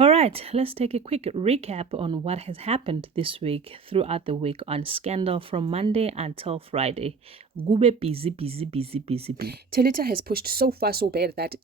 All right, let's take a quick recap on what has happened this week throughout the week on Scandal from Monday until Friday. Gube busy, busy, busy, busy, busy. Telita has pushed so far so bad that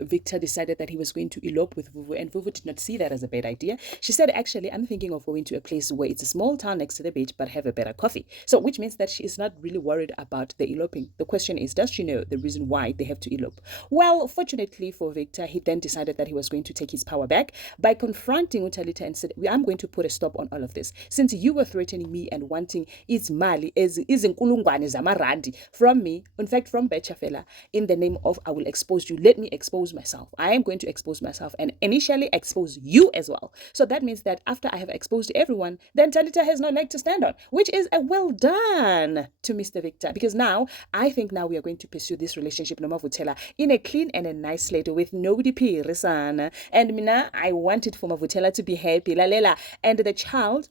Victor decided that he was going to elope with Vuvu, and Vuvu did not see that as a bad idea. She said, actually, I'm thinking of going to a place where it's a small town next to the beach, but have a better coffee. So, which means that she is not really worried about the eloping. The question is, does she know the reason why they have to elope? Well, fortunately for Victor, he then decided that he was going to take his power back by confronting Utalita and said, I'm going to put a stop on all of this. Since you were threatening me and wanting its mali izinkulungwane zamarandi from me, in fact, from Betchafela, in the name of I will expose you, let me expose myself. I am going to expose myself and initially expose you as well. So that means that after I have exposed everyone, then Talita has no leg to stand on, which is a well done to Mr. Victor. Because now, I think now we are going to pursue this relationship, Noma Vutela, in a clean and a nice slate with nobody pirisana. And Mina, I wanted for Mavutela to be happy, lalela, and the child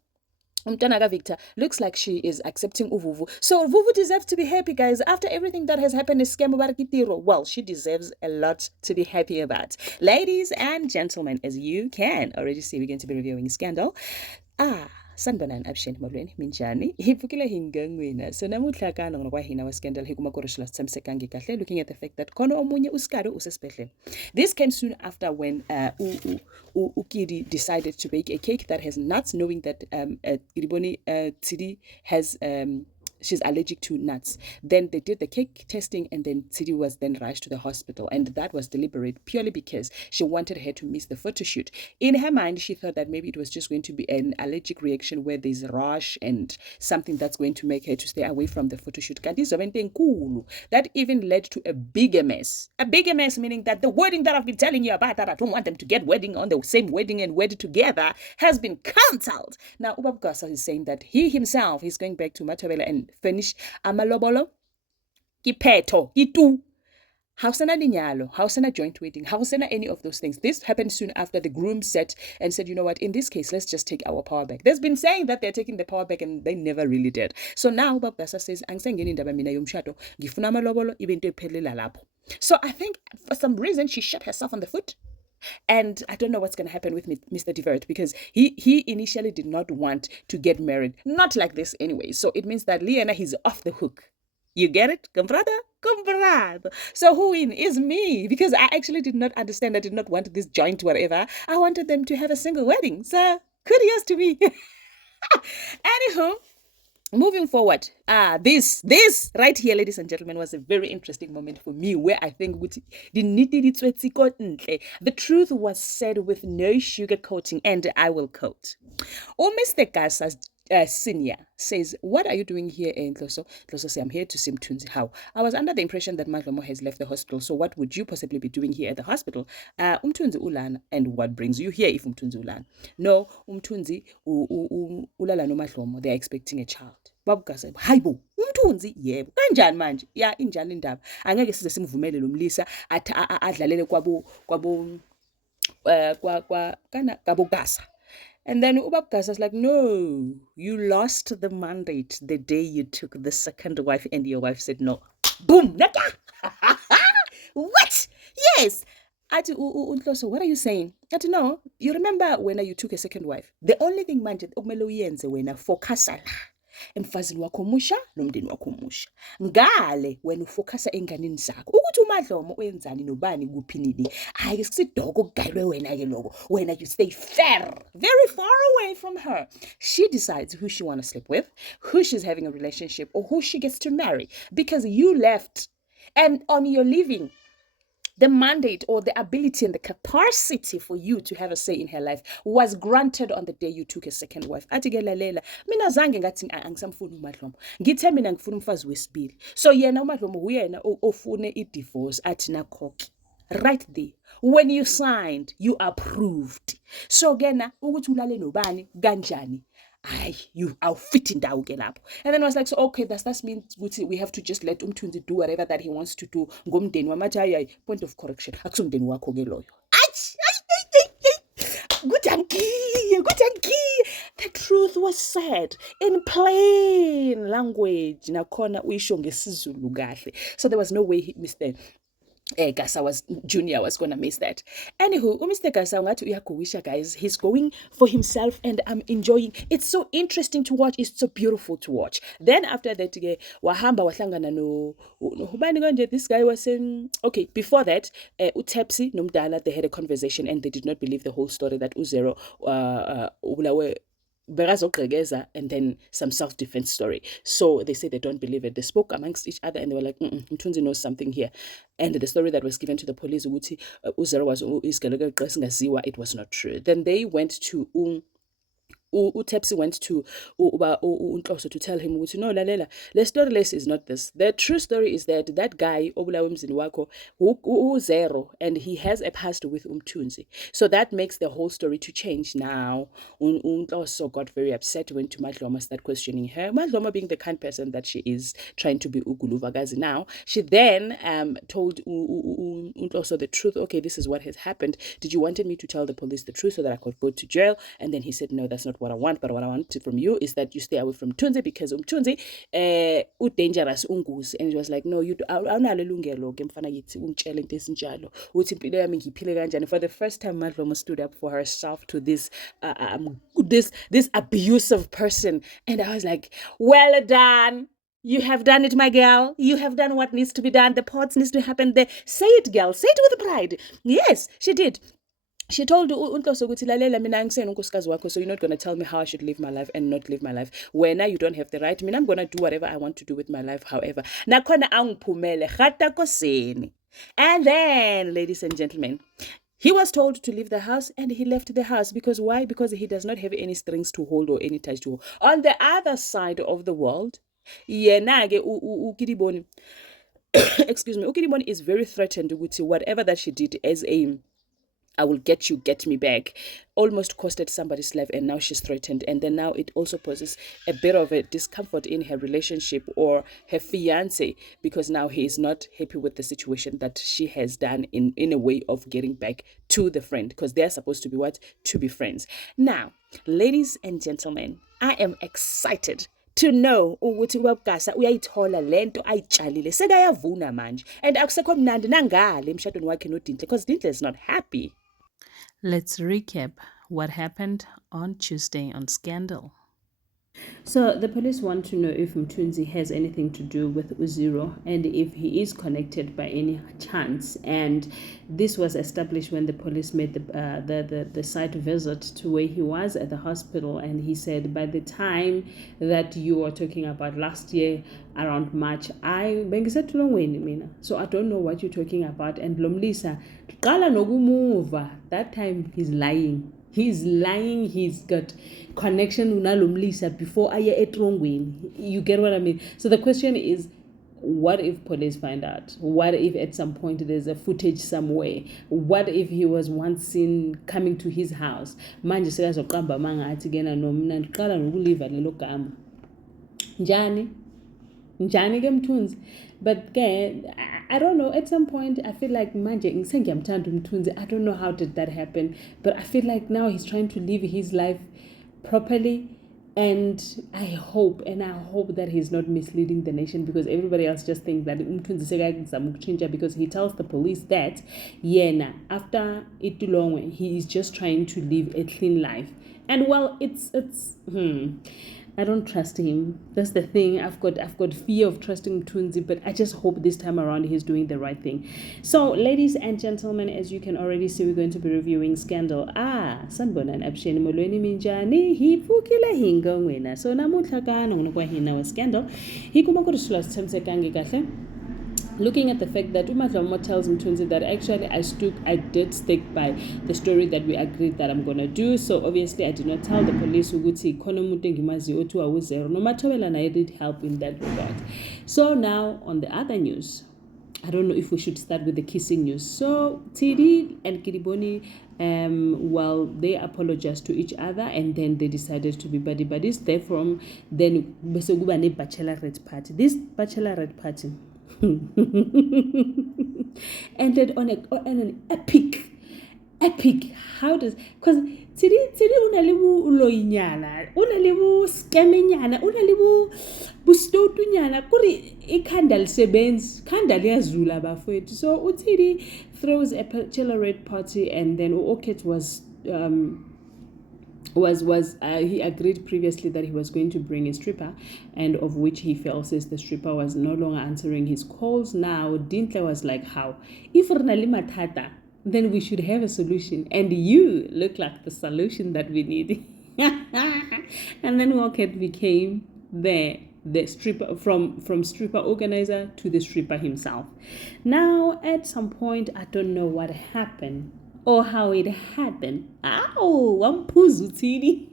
Umtanaga Victor looks like she is accepting Uvuvu. So Vuvu deserves to be happy, guys. After everything that has happened, well, she deserves a lot to be happy about. Ladies and gentlemen, as you can already see, we're going to be reviewing Scandal. Sanibonani abusheni molweni minjani iphukile hingangwena so namuhla kana ngokwa hina wa Scandal hi kuma korishila tsamsekangi kahle looking at the fact that khona omunye uskado usesibhedlela. This came soon after when Ukidi decided to bake a cake that has nuts, knowing that Iriboni Tidi has she's allergic to nuts. Then they did the cake testing, and then Tsidi was then rushed to the hospital, and that was deliberate purely because she wanted her to miss the photo shoot. In her mind, she thought that maybe it was just going to be an allergic reaction where there's a rash and something that's going to make her to stay away from the photo shoot. That even led to a bigger mess. A bigger mess meaning that the wedding that I've been telling you about, that I don't want them to get wedding on the same wedding and wed together, has been cancelled. Now, Ubab is saying that he himself is going back to Matabela and finish amalobolo, kipeto, itu. Hausena linyalo, hausena joint wedding, hausena any of those things. This happened soon after the groom said and said, you know what, in this case, let's just take our power back. There's been saying that they're taking the power back and they never really did. So now Babgasa says, angisengeni indaba mina yomshado, ngifuna amalobolo ibinto iphelela lapho. So I think for some reason she shot herself on the foot. And I don't know what's going to happen with Mr. Divert because he initially did not want to get married. Not like this anyway. So it means that Liana, he's off the hook. You get it? Comprada? Comprado. So who in is me? Because I actually did not understand. I did not want this joint whatever. I wanted them to have a single wedding. So kudos to me. Anywho, moving forward, this right here, ladies and gentlemen, was a very interesting moment for me where I think the truth was said with no sugarcoating, and I will quote. Oh, Mr. Gasa's senior says, what are you doing here in Tloso? Tloso says, I'm here to see Mtunzi. How? I was under the impression that Madlomo has left the hospital, so what would you possibly be doing here at the hospital? Umtunzi Ulan, and what brings you here if Umtunzi Ulan? No, Umtunzi Ulala no Madlomo, they're expecting a child. Babuka said, hayibo, umthunzi yebo. Kanjani manje? Ya injalo indaba. Angeke size simvumele lo mlisa adlalele kwabo Gasa. And then Ubabgas was like, no, you lost the mandate the day you took the second wife, and your wife said no. Boom, naka. What? Yes. So what are you saying? I don't know. You remember when you took a second wife? The only thing manje okumele uyenze wena focus emfazini wakho musha nomndeni wakho musha ngale wena ufocasa enganeni zakho ukuthi uMadlomo wenzani nobani kuphi nini hayi sidoko kugayilwe wena ke lokho wena you stay very far away from her. She decides who she want to sleep with, who she's having a relationship, or who she gets to marry, because you left, and on your leaving, the mandate or the ability and the capacity for you to have a say in her life was granted on the day you took a second wife. Athi ke lalela, mina zange ngathi angisamfuni uMadlomo. Ngithe mina ngifuna umfazi wesibili. So yena uMadlomo uyena ofune i-divorce athi nakho. Right there. When you signed, you approved. So gena ukuthi ulale nobani kanjani. I'll fit in ke lapho. And then I was like, so okay, that means we have to just let Umthunzi do whatever that he wants to do. Ngomndeni wamathi point of correction. Akusumndeni wakho ke loyo. Good. The truth was said in plain language. Nakhona uyisho ngesizulu kahle. So there was no way Mr. Gasa was Junior was gonna miss that. Anywho, Mr. Gasa ungathi uyagowisha, guys. He's going for himself, and I'm enjoying. It's so interesting to watch. It's so beautiful to watch. Then after that, wahamba wahlangana hubani konje. This guy was saying, okay. Before that, uTepsi nomdala, they had a conversation, and they did not believe the whole story that Uzero ubulawe and then some self-defense story. So they say they don't believe it. They spoke amongst each other and they were like, Mtunzi knows something here. And the story that was given to the police, Uzero was it was not true. Then they went to uTepsi went to uNhloso to tell him ukuthi no lalela, the story less is not this. The true story is that that guy obulawe emzini wakho Zero, and he has a past with Umthunzi. So that makes the whole story to change now. uNhloso got very upset, went to Madloma, start questioning her. Madloma, being the kind person that she is, trying to be uguluvagazi now, she then told uNhloso the truth. Okay, this is what has happened. Did you wanted me to tell the police the truth so that I could go to jail? And then he said, no, that's not what I want, but what I want from you is that you stay away from Tunzi, because Tunzi dangerous ungus. And it was like, no, you awunalo ilungelo ke mfana yithi ungitshele into esinjalo uthi impilo yami ngiphile kanjani. For the first time, Madloma stood up for herself to this abusive person, and I was like, well done. You have done it, my girl. You have done what needs to be done. The parts needs to happen there. Say it, girl. Say it with pride. Yes, she did. She told uNhloso ukuthi lalela, mina angisena unkosikazi wakho, so you're not going to tell me how I should live my life and not live my life. Wena you don't have the right. Mina I'm going to do whatever I want to do with my life. However, nakhona angiphumele gata koseni. And then, ladies and gentlemen, he was told to leave the house, and he left the house. Because why? Because he does not have any strings to hold or any ties to hold. On the other side of the world, yena ke uKidiboni excuse me, uKidiboni is very threatened with whatever that she did as a I will get you, get me back, almost costed somebody's life, and now she's threatened. And then now it also poses a bit of a discomfort in her relationship or her fiance, because now he is not happy with the situation that she has done in a way of getting back to the friend, because they're supposed to be what? To be friends. Now, ladies and gentlemen, I am excited to know ukuthi uBabugasa uyayithola lento ayitshalile, sekayavuna manje, and akusekho mnandi nangale emshadweni wakhe noDinhle, because Dinhle is not happy. Let's recap what happened on Tuesday on Scandal. So the police want to know if Mtunzi has anything to do with Uziro and if he is connected by any chance. And this was established when the police made the site visit to where he was at the hospital. And he said, by the time that you were talking about last year around March, so I don't know what you're talking about. And Lomlisa, that time he's lying. He's lying. He's got connection with Nalumlisa before aye etrongweni. You get what I mean? So the question is, what if police find out? What if at some point there's a footage somewhere? What if he was once seen coming to his house? Manje sekazoqamba mangathi kena nomna ndiqala nokuliva lelo gama. Njani ke Mthunzi? But I don't know, at some point I feel like manje ngiyamthanda uMthunzi. I don't know how did that happen, but I feel like now he's trying to live his life properly, and I hope that he's not misleading the nation, because everybody else just thinks that uMthunzi sekayazama ukuchinja, because he tells the police that yena after itulongwe he is just trying to live a clean life. And well, it's I don't trust him. That's the thing. I've got fear of trusting Mthunzi, but I just hope this time around he's doing the right thing. So, ladies and gentlemen, as you can already see, we're going to be reviewing Scandal. Sanbonan absheni molweni minjani hifukile hinga ngwena. So namuhla kana ngokwa hina wa Scandal. Hikuma kurisula sithamsekange kahle. Looking at the fact that Umadlamo tells Mthunzi that actually I did stick by the story that we agreed that I'm gonna do. So obviously I did not tell the police ukuthi khona umuntu engimazi othi awuzero. Nomathobela I did help in that regard. So now on the other news, I don't know if we should start with the kissing news. So TD and Kidiboni, well, they apologized to each other, and then they decided to be buddy buddies. Therefore, then beseguba ne bachelorette party. This bachelorette party ended on an epic epic. How does, because Tidi una le bo loinyana, una le bo scamenyana, una le bo stotunyana, kuri ikhanda lisebenzi, khanda liyazula bafowethu. So uTidi throws a bachelorette party, and then Orchid was he agreed previously that he was going to bring a stripper, and of which he felt says the stripper was no longer answering his calls. Now Dintle was like, how if Renali Matata, then we should have a solution, and you look like the solution that we need. And then Orchid became the stripper, from stripper organizer to the stripper himself. Now at some point, I don't know what happened or how it happened. Ow, wamphuza uThini.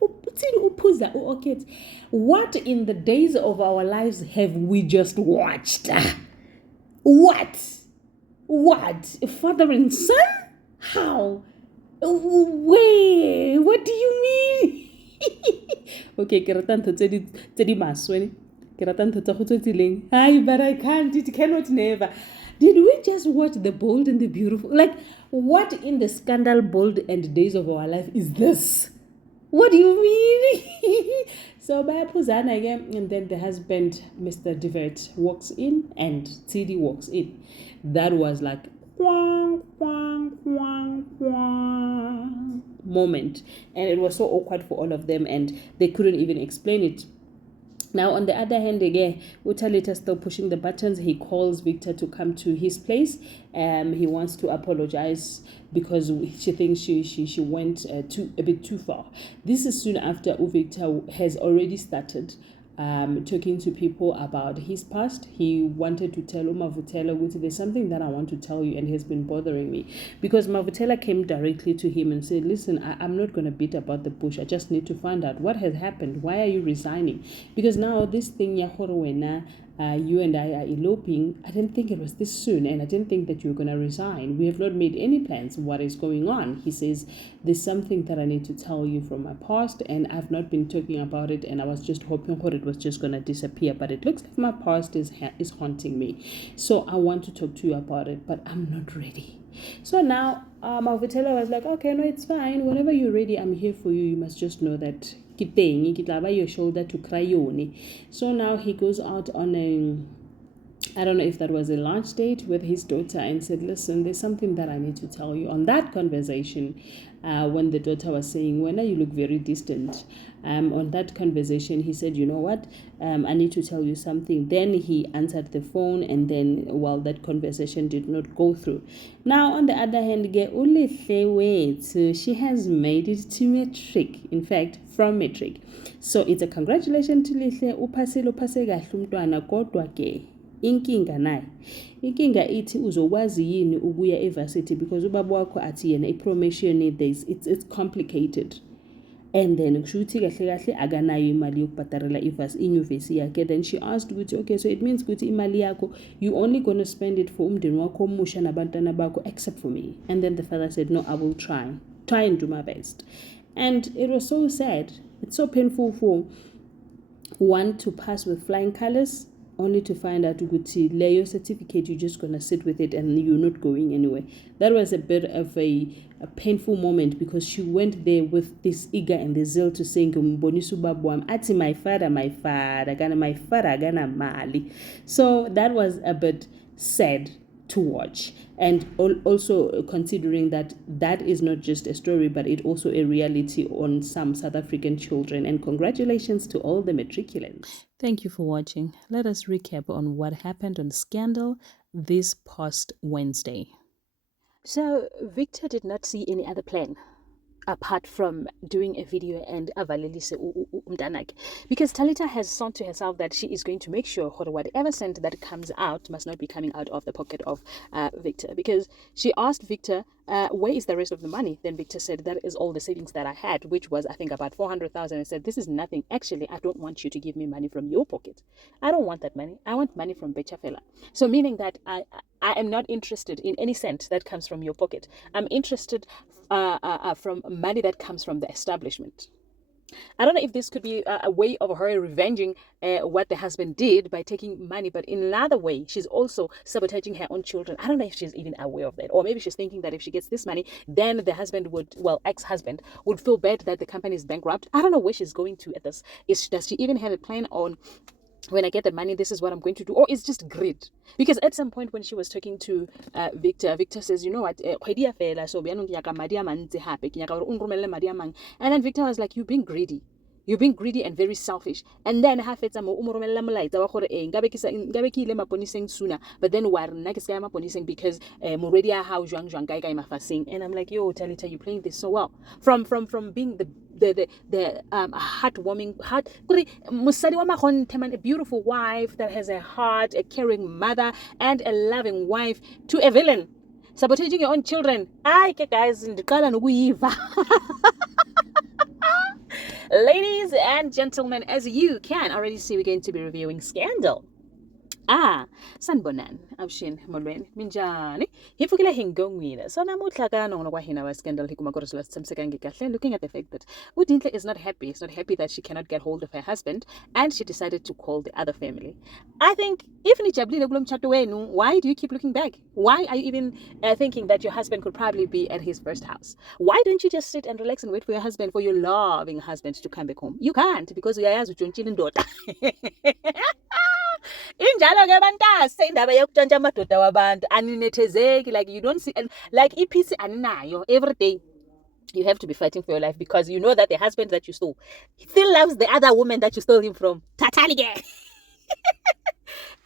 uThini uphuza uOrchid. What in the days of our lives have we just watched? What? Father and son? How? Wait, what do you mean? Okay, ke rata ntho tse di maswe. Ke rata ntho tsa go tsotileng. Hi, but I can't. It cannot never. Did we just watch The Bold and the Beautiful? Like, what in the Scandal, Bold and Days of Our Life is this? What do you mean? So by Puzana again, and then the husband, Mr. Divert, walks in and TD walks in. That was like quang, quang, quang, quang moment. And it was so awkward for all of them, and they couldn't even explain it. Now, on the other hand, again, Utalita still pushing the buttons. He calls Victor to come to his place. He wants to apologize because she thinks she went a bit too far. This is soon after Victor has already started talking to people about his past. He wanted to tell Mavutela, there's something that I want to tell you and has been bothering me, because Mavutela came directly to him and said, listen, I'm not going to beat about the bush. I just need to find out what has happened. Why are you resigning? Because now this thing, you and I are eloping. I didn't think it was this soon, and I didn't think that you were going to resign. We have not made any plans. What is going on? He says, there's something that I need to tell you from my past, and I've not been talking about it, and I was just hoping it was just going to disappear, but it looks like my past is haunting me. So I want to talk to you about it, but I'm not ready. So now Mavutela was like, okay, no, it's fine. Whenever you're ready, I'm here for you. You must just know that your shoulder to cry on. So now he goes out on I don't know if that was a lunch date with his daughter, and said, listen, there's something that I need to tell you. On that conversation, when the daughter was saying, when you look very distant, on that conversation, he said, you know what, I need to tell you something. Then he answered the phone, and then, well, that conversation did not go through. Now, on the other hand, she has made it to matric. In fact, from matric. So it's a congratulations to Lihle, upase kahle umntwana, kodwa ke inkinga naye, inkinga ithi uzokwazi yini ukuya evarsity, because ubaba wakho athi yena ipromotion it's complicated, and then kusho ukuthi kahle kahle akanayo imali yokubhadarela inyuvesi yakhe. Then she asked ukuthi, okay, so it means ukuthi imali yakho you only going to spend it for umndeni wakho omusha nabantwana bakho except for me. And then the father said, no, I will try and do my best. And it was so sad. It's so painful for one to pass with flying colors, only to find out ukuthi leyo certificate, you're just going to sit with it and you're not going anywhere. That was a bit of a painful moment, because she went there with this eager and the zeal to sing Mbonisu Babwam ati my father gana mali. So that was a bit sad to watch, and also considering that is not just a story, but it also a reality on some South African children. And congratulations to all the matriculants. Thank you for watching. Let us recap on what happened on Scandal this past Wednesday. So Victor did not see any other plan apart from doing a video and avalelise umntanakhe, because Talita has sworn to herself that she is going to make sure whatever cent that comes out must not be coming out of the pocket of Victor, because she asked Victor, where is the rest of the money? Then Victor said, that is all the savings that I had, which was I think about 400,000. I said, this is nothing. Actually, I don't want you to give me money from your pocket. I don't want that money. I want money from Betchafela. So meaning that I am not interested in any cent that comes from your pocket. I'm interested from money that comes from the establishment. I don't know if this could be a way of her revenging what the husband did by taking money, but in another way, she's also sabotaging her own children. I don't know if she's even aware of that. Or maybe she's thinking that if she gets this money, then the husband would, well, ex-husband, would feel bad that the company is bankrupt. I don't know where she's going to at this. Does she even have a plan on when I get the money, this is what I'm going to do? Or it's just greed? Because at some point when she was talking to Victor says, you know what, so and then Victor was like, you're being greedy. You're being greedy and very selfish. And then ha fetsa mo umoromella molaetsa wa gore nkabe ke ile maponiseng sooner, but then wa rena ke ska ya maponiseng because moredi a hao jwang jwang kae kae mafaseng. And I'm like, yo, Talita, you playing this so well. From being the heartwarming heart musadi wa magonte, a beautiful wife that has a heart, a caring mother, and a loving wife, to a villain sabotaging your own children. Ay ke guys, ndiqala nokuyiva. Ladies and gentlemen, as you can already see, we're going to be reviewing Scandal. Sanbonan, Abshin, Molwen, Minjani, Hifukila Hingongwina, so Namutlagan on Wahina Scandal, Hikumakoros Samsekangi, looking at the fact that Udintle is not happy. It's not happy that she cannot get hold of her husband, and she decided to call the other family. I think, even why do you keep looking back? Why are you even thinking that your husband could probably be at his first house? Why don't you just sit and relax and wait for your husband, for your loving husband, to come back home? You can't, because we are as with daughter. Injalo ke bantase indaba yokutshontsha amadoda wabantu aninethezeki, like you don't see, and like ipeace aninayo every day. You have to be fighting for your life because you know that the husband that you stole still loves the other woman that you stole him from. Tatalige.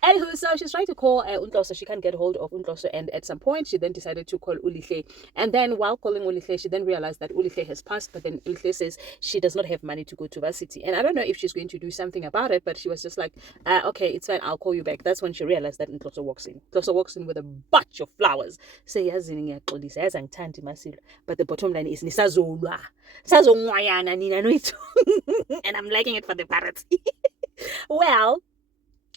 Anywho, so she's trying to call Untloso. She can't get hold of Untloso, and at some point she then decided to call Ulihle. And then while calling Ulihle, she then realized that Ulihle has passed, but then Ulihle says she does not have money to go to varsity. And I don't know if she's going to do something about it, but she was just like, okay, it's fine, I'll call you back. That's when she realized that Untloso walks in. Untloso walks in with a bunch of flowers. Say, but the bottom line is, nisazolwa. And I'm liking it for the parrots. Well,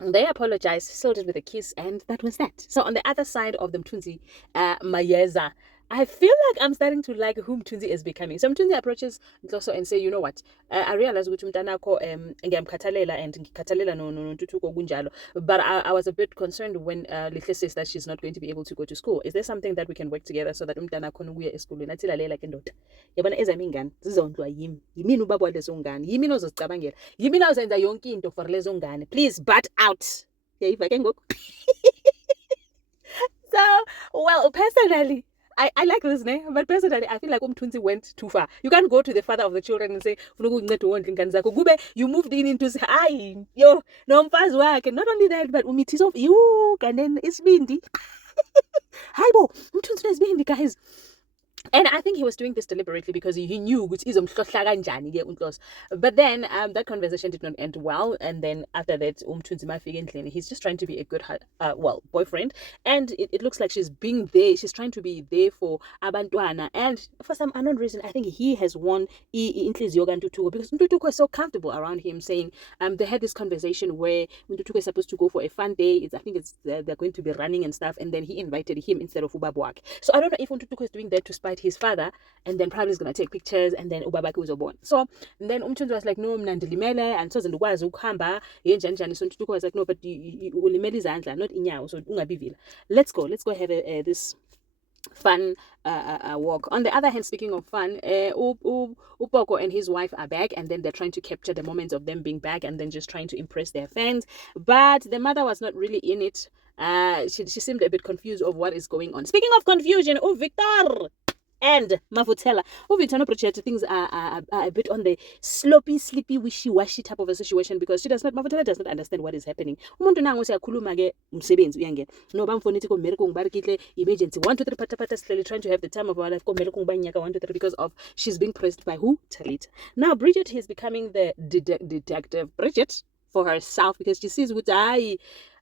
they apologized, sealed it with a kiss, and that was that. So on the other side of the Mtunzi, Mayeza, I feel like I'm starting to like whom Mtunzi is becoming. So Mtunzi approaches Ntloso and say, you know what? I realize ukuthi mntanakho ngiyamkhathalela and ngikhathalela no ntuthuko kunjalo. But I was a bit concerned when Lihle says that she's not going to be able to go to school. Is there something that we can work together so that umntanakho nokuya esikolweni athi lalela ke ndoda? Yabona ezami ingane zizondlwa yimi. Yimini ubaba walezo ngane. Yimini ozozicabangela. Yimini ozenza yonke into for lezo ngane. Please butt out. Yayiva ke ngoku. So, well, personally, I like this name, but personally, I feel like Umtunzi went too far. You can't go to the father of the children and say, you moved in into say, ay, yo, no work. And not only that, but umitis of you, and then it's Bindi. Hi, bo, Umtunzi is Bindi, guys. And I think he was doing this deliberately because he knew which is but then that conversation did not end well, and then after that he's just trying to be a good boyfriend, and it looks like she's being there, she's trying to be there for abantwana, and for some unknown reason I think he has won Inhliziyo kaNtuthuko, because Ntutuko is so comfortable around him, saying they had this conversation where Ntutuko is supposed to go for a fun day. I think they're going to be running and stuff, and then he invited him instead of Ubabwak. So I don't know if Ntutuko is doing that to spite his father, and then probably is going to take pictures, and then Ubabaki was born. So then Umtunzi was like, no, mna ndilimele, and so ndikwazi ukuhamba yenjani. So Ntutuko was like, no, but ulimele izandla, not inyawo, so ungabivila. Let's go have this fun walk. On the other hand, speaking of fun, Upoko and his wife are back, and then they're trying to capture the moments of them being back, and then just trying to impress their fans. But the mother was not really in it. She seemed a bit confused of what is going on. Speaking of confusion, Victor and Mavutela. Victor no project things are a bit on the sloppy, sleepy, wishy-washy type of a situation, because Mavutela does not understand what is happening. Umuntu nangu siyakhuluma ke umsebenzi uyangena. No bamfoneti ko America ngibarikihle emergency 1 2 3 pata slowly trying to have the time of our life ko America ngibanyaka 1 2 3 because of she's being pressed by who? Talita. Now Bridget is becoming the detective Bridget for herself, because she sees with chingwe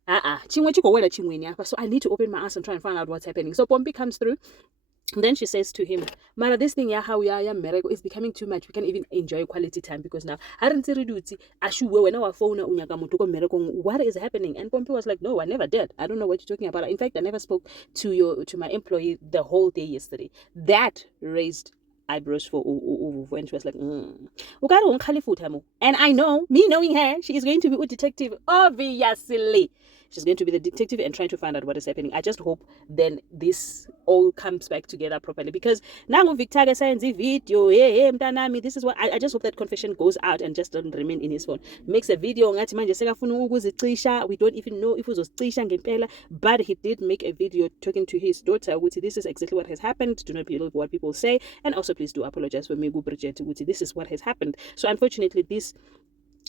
chikowela chingweni apha, so I need to open my eyes and try and find out what's happening. So Pompi comes through. Then she says to him, Mara, this thing how we are Merego is becoming too much. We can't even enjoy quality time, because now what is happening? And Pompey was like, no, I never did. I don't know what you're talking about. In fact, I never spoke to my employee the whole day yesterday. That raised eyebrows for Uvuvu, and she was like, and I know, me knowing her, she is going to be a detective, obviously. She's going to be the detective and trying to find out what is happening. I just hope then this all comes back together properly, because now Victoria sends a video, hey, mtanami, this is what I just hope that confession goes out and just doesn't remain in his phone. Makes a video ngathi manje sekafuna ukuzicisha, we don't even know if uzozicisha ngempela, but he did make a video talking to his daughter ukuthi this is exactly what has happened, do not believe what people say, and also please do apologize for me Bridget ukuthi this is what has happened. So unfortunately this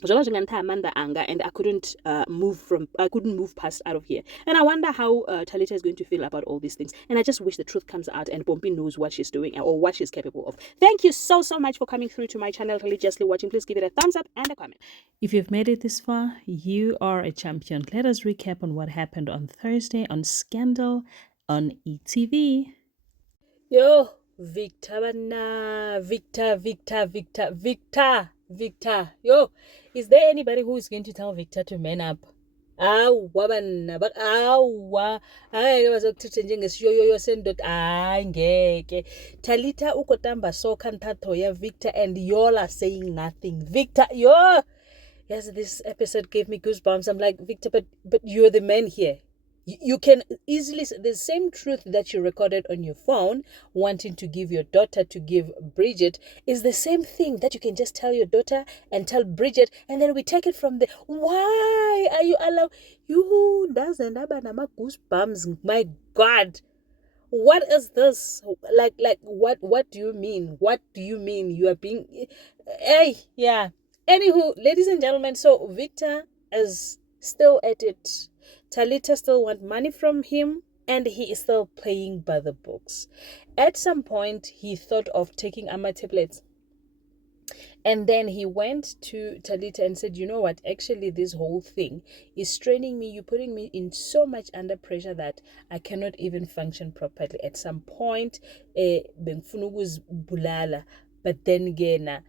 and I couldn't move past out of here. And I wonder how Talita is going to feel about all these things. And I just wish the truth comes out and Pompi knows what she's doing or what she's capable of. Thank you so much for coming through to my channel, religiously watching. Please give it a thumbs up and a comment. If you've made it this far, you are a champion. Let us recap on what happened on Thursday on Scandal on ETV. Yo, Victor. Yo, is there anybody who is going to tell Victor to man up? Talita ukotamba so kantato ya Victor, and y'all are saying nothing. Victor, yo, yes, this episode gave me goosebumps. I'm like, Victor, but you're the man here. You can easily, the same truth that you recorded on your phone, wanting to give your daughter to give Bridget, is the same thing that you can just tell your daughter and tell Bridget, and then we take it from there. Why are you allowed? You doesn't have nama goosebumps. My God. What is this? Like what do you mean? What do you mean? You are being, hey, yeah. Anywho, ladies and gentlemen, so Victor is still at it. Talita still want money from him, and he is still playing by the books. At some point, he thought of taking Ama tablets. And then he went to Talita and said, you know what, actually this whole thing is straining me. You're putting me in so much under pressure that I cannot even function properly. At some point, Bengfunugu's bulala, but then again,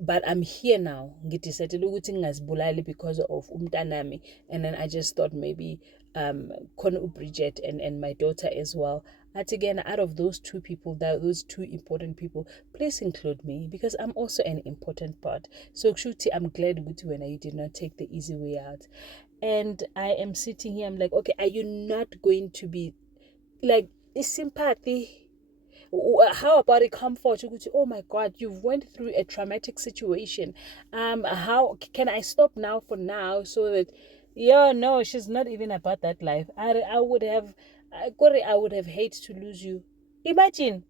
but I'm here now. Ngidecided ukuthi ngingazibulali because of umntanami, and then I just thought maybe khona Bridget and my daughter as well. But again, out of those two people, those two important people, please include me, because I'm also an important part. So Kshuti, I'm glad when you did not take the easy way out. And I am sitting here, I'm like, okay, are you not going to be like sympathy? How about a comfort? Oh my God, you've went through a traumatic situation. How can I stop now for now so that, yeah, no, she's not even about that life. I would have hated to lose you. Imagine.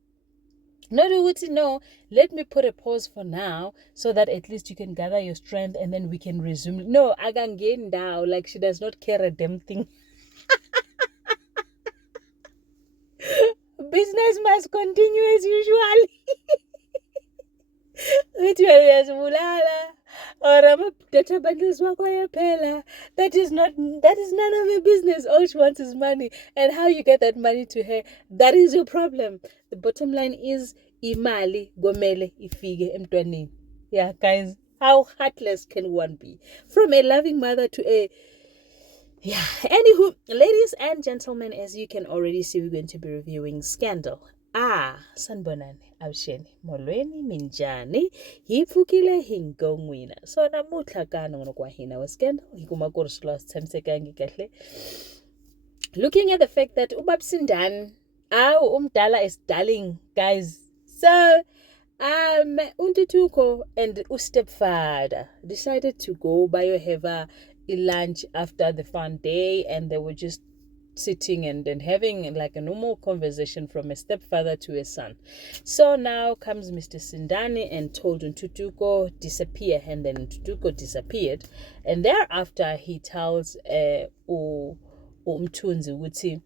No, let me put a pause for now so that at least you can gather your strength and then we can resume. No, I can gain down, like she does not care a damn thing. Business must continue as usual. That is none of your business. All she wants is money, and how you get that money to her, that is your problem. The bottom line is imali gomele ifige emntwaneni. Yeah, guys, how heartless can one be? From a loving mother to a, yeah. Anywho, ladies and gentlemen, as you can already see, we're going to be reviewing Scandal. Sanbonani, awusheni, molweni, minjani, hipfukile hingongwina. So namuhla kana ngokwa hina wa Scandal, hikuma kursu last time sekangi kahle. Looking at the fact that ubab Sindani, umdala is darling, guys. So Untutuko and stepfather decided to go have a lunch after the fun day, and they were just sitting and having like a normal conversation from a stepfather to a son. So now comes Mr. Sindani and told Untutuko disappear, and then Untutuko disappeared, and thereafter he tells Umtunzi ukuthi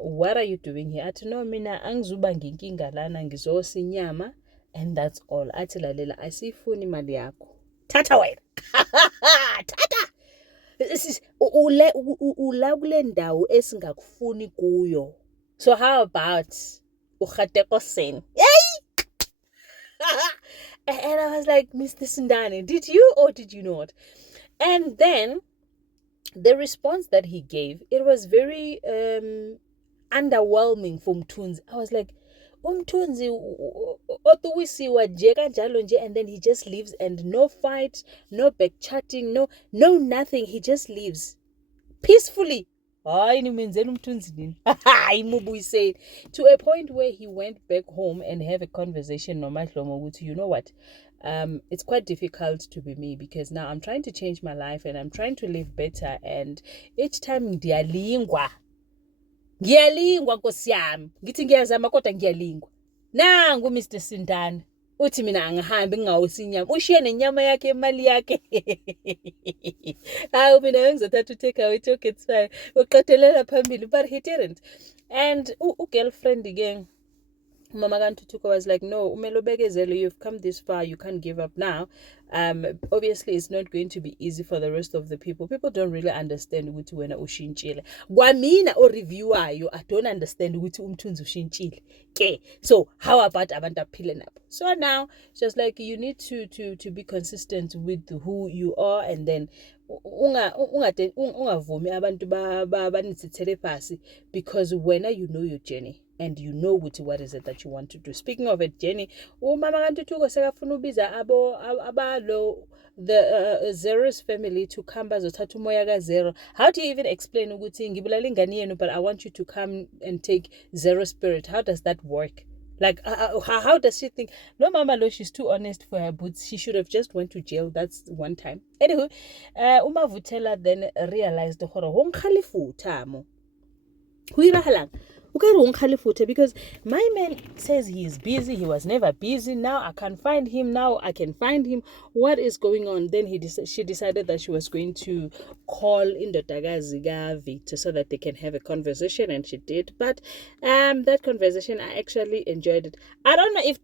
what are you doing here? Athi no, mina angizuba nginkinga lana, ngizosa inyama, and that's all. Athi lalela, asifuni imali yakho, thatha wena. Thatha. Ula kule ndawo esingakufuni kuyo. So how about ukhateko sen? Yay! And I was like, Mr. Sindani, did you or did you not? And then the response that he gave, it was very underwhelming from Tunes. I was like, umthunzi otuwisiwa nje kanjalo nje, and then he just leaves, and no fight, no back chatting, no nothing, he just leaves peacefully. Hayi nimenzela umthunzi nini? Hayi mubuyiseni. To a point where he went back home and have a conversation noMadlomo ukuthi, you know what, it's quite difficult to be me, because now I'm trying to change my life and I'm trying to live better, and each time ngiyalingwa nkosi yami, ngithi ngiyazama kodwa ngiyalingwa. Nangu Mr Sindana uthi mina angihambi ngingawusi inyama, ushiye nenyama yakhe, imali yakhe. Hawu mina bengizothatha u-take away, okay, it's fine, uqedelela phambili, but he didn't. And u-girlfriend ke Mama Kantutuko was like, no, umelo bekezele, you've come this far, you can't give up now. Obviously it's not going to be easy for the rest of the people. People don't really understand ukuthi wena ushintshile. Kwamina oreviewayo, I don't understand ukuthi umthunzi ushintshile. Okay, so how about abantu aphile nabo? So now just like you need to be consistent with who you are, and then ungavumi abantu banitsithele phasi, because wena you know your journey and you know what is it that you want to do. Speaking of it, Jenny, umama Kantutuko sekafuna ubiza abalo the Zero's family to come bazothatha umoya kaZero. How do you even explain ukuthi ngibulala ingane yenu, but I want you to come and take Zero spirit? How does that work? Like, how does she think? No, Mama Lo, she's too honest for her boots. She should have just went to jail. That's one time. Anyway, Umavutela then realized hong khalifuta mo. Hu irahalang. Because my man says he is busy, he was never busy, now I can't find him, now I can find him, what is going on? Then she decided that she was going to call Indodagaziga Victor so that they can have a conversation, and she did. But that conversation, I actually enjoyed it. I don't know if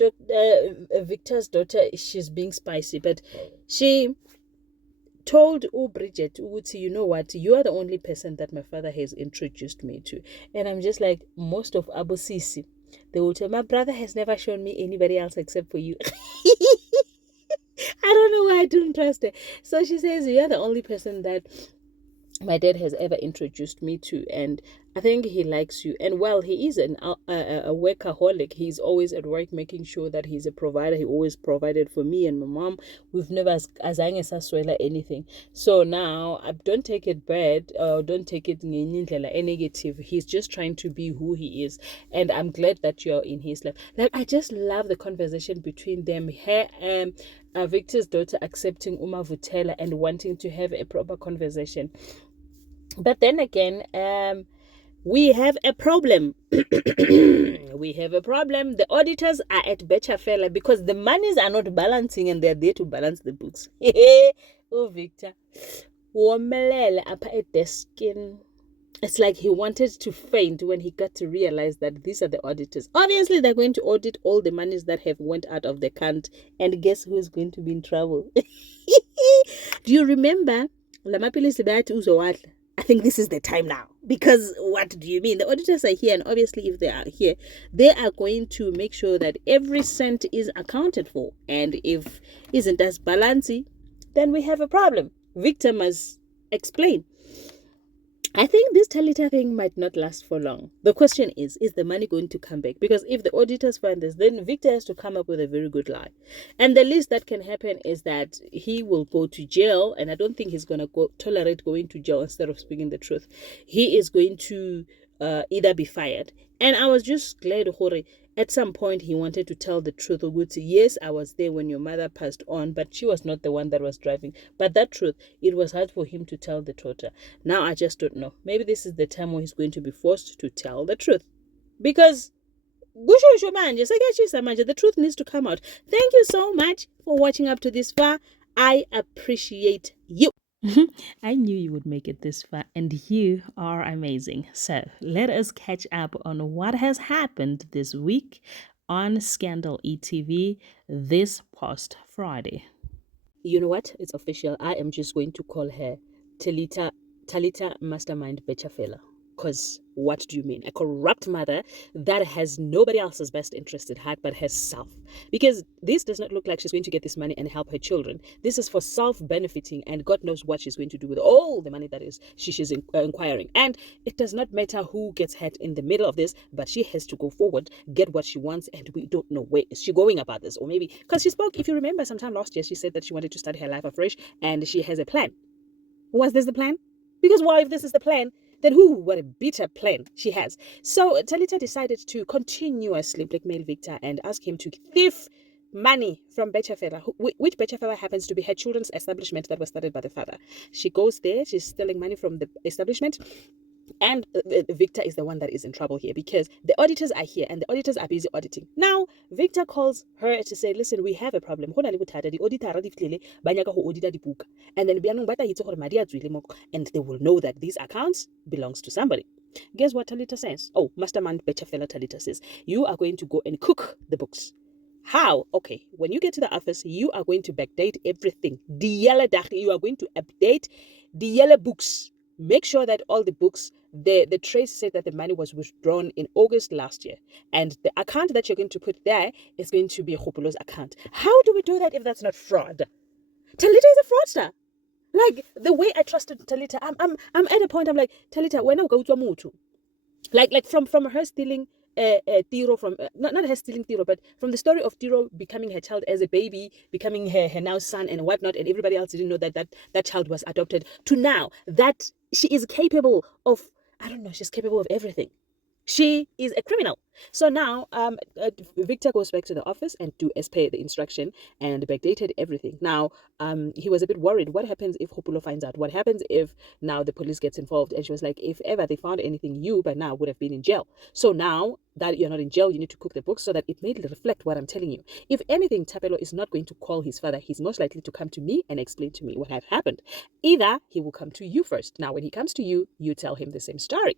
Victor's daughter, she's being spicy, but she told Bridget, you know what, you are the only person that my father has introduced me to. And I'm just like, most of Abu Sisi, they will tell, my brother has never shown me anybody else except for you. I don't know why I don't trust her. So she says, you are the only person that my dad has ever introduced me to, and I think he likes you. And while he is a workaholic, he's always at work making sure that he's a provider. He always provided for me and my mom. We've never azange anything. So now I don't take it bad, don't take it negative. He's just trying to be who he is, and I'm glad that you're in his life. Like, I just love the conversation between them. Victor's daughter accepting Umavutela and wanting to have a proper conversation. But then again, we have a problem. We have a problem. The auditors are at Betchafela because the monies are not balancing, and they're there to balance the books. Oh, Victor. It's like he wanted to faint when he got to realize that these are the auditors. Obviously, they're going to audit all the monies that have went out of the account, and guess who is going to be in trouble? Do you remember? I think this is the time now. Because what do you mean? The auditors are here, and obviously if they are here, they are going to make sure that every cent is accounted for. And if isn't as balancing, then we have a problem. Victor must explain. I think this Talita thing might not last for long. The question is the money going to come back? Because if the auditors find this, then Victor has to come up with a very good lie. And the least that can happen is that he will go to jail, and I don't think he's going to tolerate going to jail instead of speaking the truth. He is going to either be fired. And I was just glad, Hore, at some point he wanted to tell the truth. Oguti, yes, I was there when your mother passed on, but she was not the one that was driving. But that truth, it was hard for him to tell the truth. Now I just don't know. Maybe this is the time where he's going to be forced to tell the truth. Because the truth needs to come out. Thank you so much for watching up to this far. I appreciate you. I knew you would make it this far, and you are amazing. So let us catch up on what has happened this week on Scandal ETV this past Friday. You know what? It's official. I am just going to call her Talita Mastermind Betchafela. Because what do you mean? A corrupt mother that has nobody else's best interest at heart but herself. Because this does not look like she's going to get this money and help her children. This is for self-benefiting, and God knows what she's going to do with all the money that is she's inquiring. And it does not matter who gets hurt in the middle of this, but she has to go forward, get what she wants, and we don't know where is she going about this. Or maybe because she spoke, if you remember, sometime last year, she said that she wanted to start her life afresh and she has a plan. Was this the plan? Because well, if this is the plan, then what a bitter plan she has. So Talita decided to continuously blackmail Victor and ask him to thief money from Betchafela, which Betchafela happens to be her children's establishment that was started by the father. She goes there, she's stealing money from the establishment. And Victor is the one that is in trouble here because the auditors are here and the auditors are busy auditing. Now, Victor calls her to say, listen, we have a problem. The auditor audit the book. And then and they will know that these accounts belongs to somebody. Guess what Talita says? Oh, mastermind Betchafela Talita says, you are going to go and cook the books. How? Okay, when you get to the office, you are going to backdate everything. You are going to update the yellow books. Make sure that all the books, the trace said that the money was withdrawn in August last year. And the account that you're going to put there is going to be a Khopolo's account. How do we do that if that's not fraud? Talita is a fraudster. Like, the way I trusted Talita, I'm at a point, I'm like, Talita, when I go to a mutu, like from her stealing Tiro from not her stealing Tiro, but from the story of Tiro becoming her child as a baby, becoming her now son and whatnot, and everybody else didn't know that child was adopted, to now that she is capable of, I don't know, she's capable of everything. She is a criminal. So now Victor goes back to the office and do as per the instruction and backdated everything. Now he was a bit worried. What happens if Hopulo finds out? What happens if now the police gets involved? And she was like, if ever they found anything, you by now would have been in jail. So now that you're not in jail, you need to cook the books so that it may reflect what I'm telling you. If anything, Tapelo is not going to call his father. He's most likely to come to me and explain to me what had happened. Either he will come to you first. Now when he comes to you, you tell him the same story.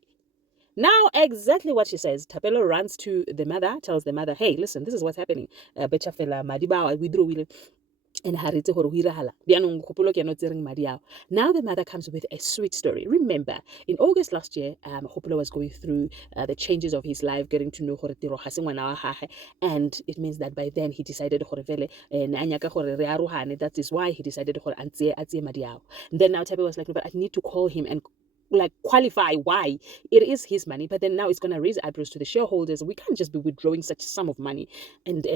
Now, exactly what she says. Tapelo runs to the mother, tells the mother, hey, listen, this is what's happening. Betchafela, Madiba, withdraw, and harite hore hirahala. Now the mother comes with a sweet story. Remember, in August last year, Hopulo was going through the changes of his life, getting to know Horetiro Hasingwana, and it means that by then he decided that is why he decided Then now Tabe was like, no, but I need to call him and like qualify why it is his money, but then now it's going to raise eyebrows to the shareholders. We can't just be withdrawing such a sum of money and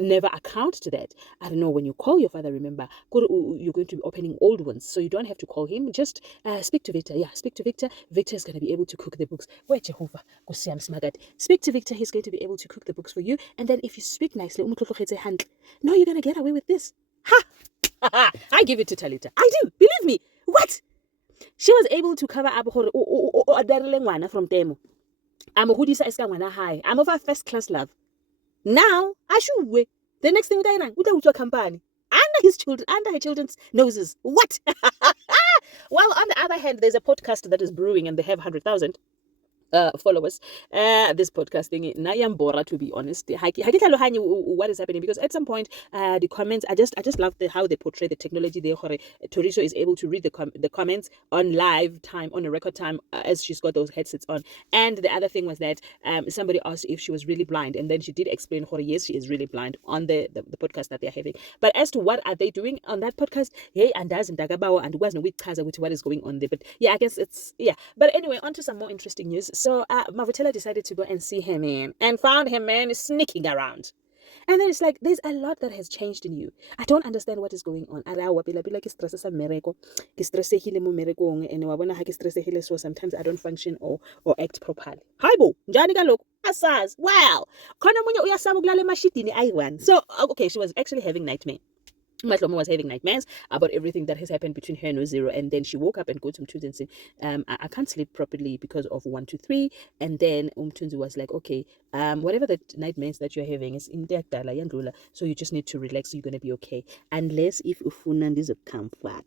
never account to that. I don't know, when you call your father, remember, you're going to be opening old ones, so you don't have to call him. Just speak to Victor. Yeah, speak to Victor. Victor is going to be able to cook the books. Where Jehovah, speak to Victor. He's going to be able to cook the books for you. And then if you speak nicely, no, you're going to get away with this. Ha! I give it to Talita. I do. Believe me. What? She was able to cover up from Temo. I'm a hoodisa eskamwana high. I'm over first class love. Now I should wait. The next thing with a company. Under her children's noses. What? Well, on the other hand, there's a podcast that is brewing and they have 100,000 followers. This podcast thing, Nayambora, to be honest. What is happening? Because at some point, the comments, I just love how they portray the technology there. Toriso is able to read the comments on live time, on a record time, as she's got those headsets on. And the other thing was that somebody asked if she was really blind, and then she did explain, yes, she is really blind on the podcast that they're having. But as to what are they doing on that podcast, hey, and it wasn't with what is going on there. But yeah, I guess it's, yeah. But anyway, on to some more interesting news. So Mavutela decided to go and see him, man, and found him, man, sneaking around. And then it's like, there's a lot that has changed in you. I don't understand what is going on. So sometimes I don't function or act properly. Haibo, njani kaloku? Asaz, wow. So, okay, she was actually having nightmare. Matloma was having nightmares about everything that has happened between her and Zero, and then she woke up and go to Mtunzi and say, I can't sleep properly because of 1, 2, 3. And then Mtunzi was like, okay, whatever the nightmares that you're having is in Dekdala Yandula, so you just need to relax, you're gonna be okay. Unless if Ufunand is a comfort.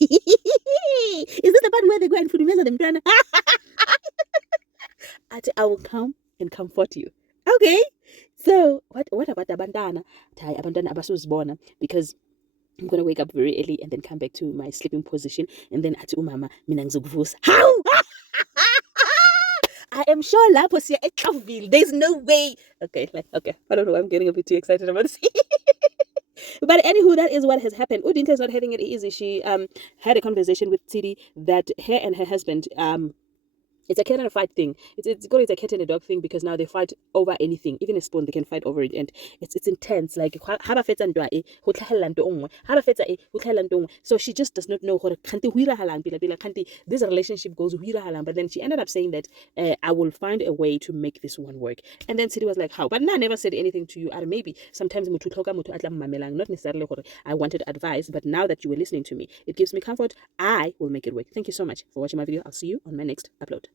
Is this the part where they go and measure them? I will come and comfort you. Okay. So what about abantwana? Abantwana abasuzibona, because I'm gonna wake up very early and then come back to my sleeping position, and then ati umama mina ngizokuvusa. How? I am sure lapho siya eKlaville. There's no way. Okay, okay. I don't know. I'm getting a bit too excited about this. But anywho, that is what has happened. Udinta is not having it easy. She had a conversation with Tidi that her and her husband it's a cat and a fight thing. It's got it's a cat and a dog thing because now they fight over anything. Even a spoon, they can fight over it, and it's intense. Like haba fetsa ntwa e ho tlhahella nto nngwe, haba fetsa e ho tlhahella nto nngwe. So she just does not know hore khanti ho irahalang bila khanti this relationship goes ho irahalang. But then she ended up saying that I will find a way to make this one work. And then Sidi was like, how? But I never said anything to you. Or maybe sometimes mutu hloka mutu atla mmamelang, not necessarily hore I wanted advice, but now that you were listening to me, it gives me comfort. I will make it work. Thank you so much for watching my video. I'll see you on my next upload.